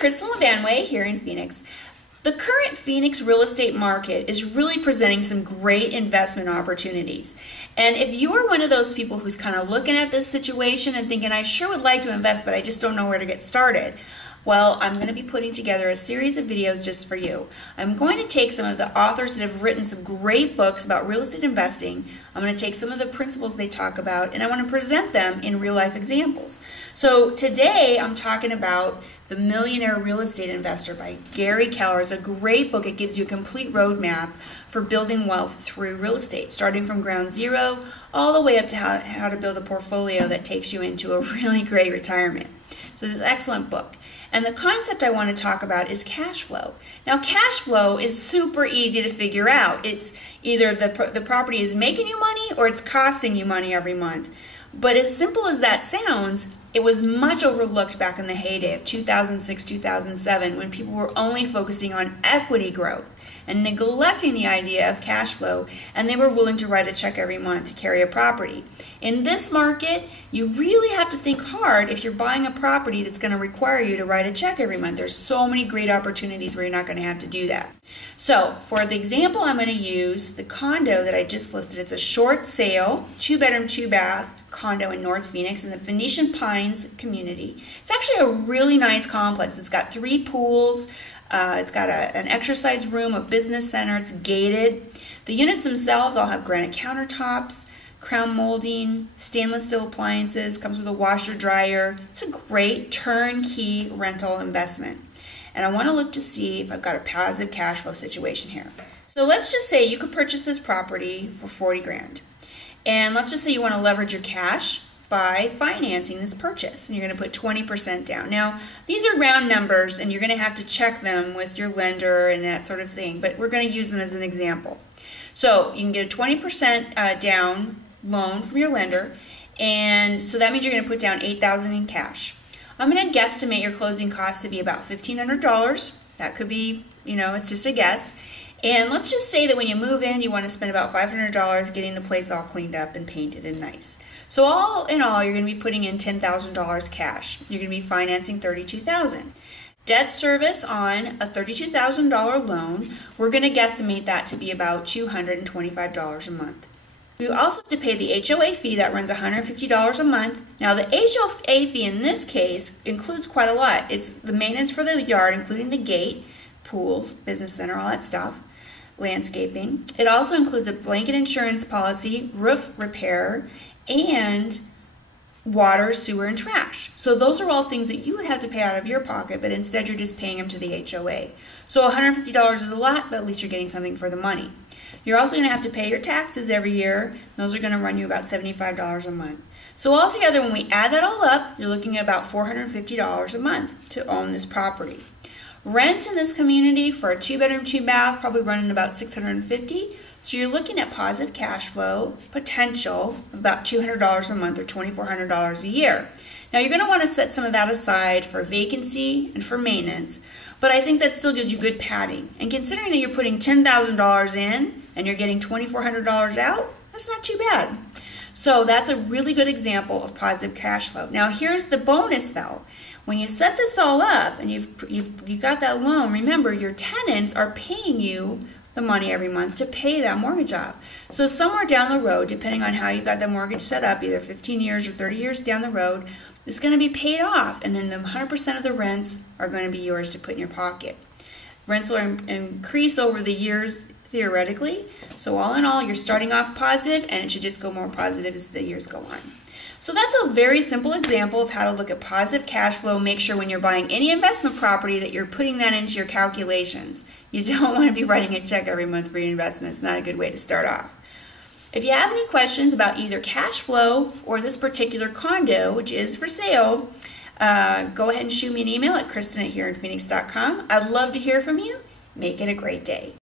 Crystal Labanway here in Phoenix. The current Phoenix real estate market is really presenting some great investment opportunities. And if you are one of those people who's kind of looking at this situation and thinking, I sure would like to invest, but I just don't know where to get started, well, I'm going to be putting together a series of videos just for you. I'm going to take some of the authors that have written some great books about real estate investing. I'm going to take some of the principles they talk about, and I want to present them in real life examples. So today I'm talking about The Millionaire Real Estate Investor by Gary Keller. It's a great book. It gives you a complete roadmap for building wealth through real estate, starting from ground zero all the way up to how to build a portfolio that takes you into a really great retirement. So it's an excellent book. And the concept I want to talk about is cash flow. Now, cash flow is super easy to figure out. It's either the property is making you money or it's costing you money every month. But as simple as that sounds, it was much overlooked back in the heyday of 2006, 2007, when people were only focusing on equity growth and neglecting the idea of cash flow, and they were willing to write a check every month to carry a property. In this market, you really have to think hard if you're buying a property that's going to require you to write a check every month. There's so many great opportunities where you're not going to have to do that. So, for the example, I'm going to use the condo that I just listed. It's a short sale, 2-bedroom, 2-bath condo in North Phoenix in the Phoenician Pines community. It's actually a really nice complex. It's got 3 pools. It's got an exercise room, a business center. It's gated. The units themselves all have granite countertops, crown molding, stainless steel appliances, comes with a washer dryer. It's a great turnkey rental investment. And I want to look to see if I've got a positive cash flow situation here. So let's just say you could purchase this property for 40 grand. And let's just say you want to leverage your cash by financing this purchase, and you're going to put 20% down. Now, these are round numbers, and you're going to have to check them with your lender and that sort of thing, but we're going to use them as an example. So you can get a 20% down loan from your lender, and so that means you're going to put down $8,000 in cash. I'm going to guesstimate your closing costs to be about $1,500. That could be, it's just a guess. And let's just say that when you move in, you want to spend about $500 getting the place all cleaned up and painted and nice. So all in all, you're going to be putting in $10,000 cash. You're going to be financing $32,000. Debt service on a $32,000 loan, we're going to guesstimate that to be about $225 a month. We also have to pay the HOA fee. That runs $150 a month. Now the HOA fee in this case includes quite a lot. It's the maintenance for the yard, including the gate, pools, business center, all that stuff, landscaping. It also includes a blanket insurance policy, roof repair, and water, sewer, and trash. So those are all things that you would have to pay out of your pocket, but instead you're just paying them to the HOA. So $150 is a lot, but at least you're getting something for the money. You're also going to have to pay your taxes every year. Those are going to run you about $75 a month. So altogether, when we add that all up, you're looking at about $450 a month to own this property. Rents in this community for a 2-bedroom, 2-bath probably running about $650. So you're looking at positive cash flow potential of about $200 a month or $2,400 a year. Now you're going to want to set some of that aside for vacancy and for maintenance, but I think that still gives you good padding. And considering that you're putting $10,000 in and you're getting $2,400 out, that's not too bad. So that's a really good example of positive cash flow. Now here's the bonus though. When you set this all up and you've got that loan, remember your tenants are paying you the money every month to pay that mortgage off. So somewhere down the road, depending on how you got that mortgage set up, either 15 years or 30 years down the road, it's going to be paid off, and then the 100% of the rents are going to be yours to put in your pocket. Rents will increase over the years theoretically, so all in all, you're starting off positive, and it should just go more positive as the years go on. So that's a very simple example of how to look at positive cash flow. Make sure when you're buying any investment property that you're putting that into your calculations. You don't want to be writing a check every month for your investment. It's not a good way to start off. If you have any questions about either cash flow or this particular condo, which is for sale, go ahead and shoot me an email at kristen@hereinphoenix.com. I'd love to hear from you. Make it a great day.